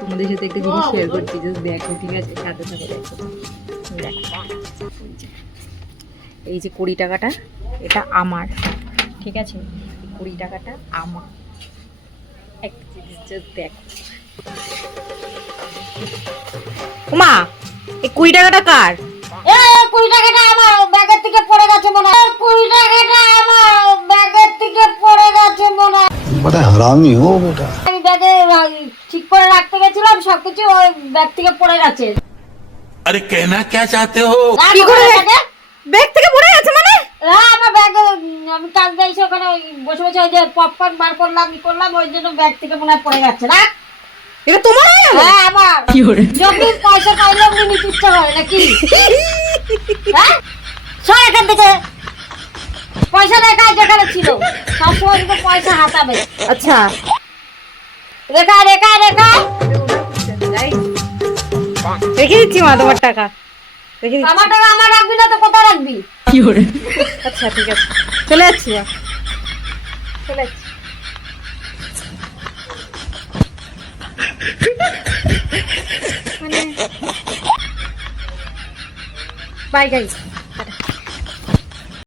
তোমাদের সাথে একটা জিনিস শেয়ার করছি, জাস্ট দেখো, ঠিক আছে? সাথে সাথে দেখো। এই যে 20 টাকাটা, এটা আমার, ঠিক আছে? 20 টাকাটা আমার। এক জিনিস জাস্ট দেখো। মা, এই 20 টাকাটা কার? 20 টাকাটা আমার ব্যাগের থেকে পড়ে গেছে মনে হয়। 20 টাকাটা আমার ব্যাগের থেকে পড়ে গেছে মনে হয়। बड़ा हरामी हो बेटा। আমি ব্যাগে ঠিক করে রাখতে গেছিলাম, সবকিছু ওই ব্যাগ থেকে পড়ে গেছে। अरे कहना क्या चाहते हो? কি করে ব্যাগ থেকে পড়ে গেছে মানে? হ্যাঁ, আমার ব্যাগে আমি কাজ যাইছি, ওখানে ওই বসে বসে ওই যে পপকর্ন বার করলাম, ওই জন্য ব্যাগ থেকে মনে হয় পড়ে যাচ্ছে না। এটা তোমার হয়ে গেল? হ্যাঁ, আমার। কি করে? যখন পয়সা পাইলে আপনি নিতে ইচ্ছা করে নাকি? হ্যাঁ, সব এখান থেকে পয়সা দেখায় যেখানে ছিল, সবসময় কিন্তু পয়সা হাতাবে। আচ্ছা, রেখা রেখা রেখা রেখে দিচ্ছি মা তোমার টাকা, রেখে দিচ্ছি। আমার টাকা আমার রাখবি না তো কোথায় রাখবি? কি করে? আচ্ছা ঠিক আছে, চলে যাচ্ছি মা, চলে যাচ্ছি। Bye guys.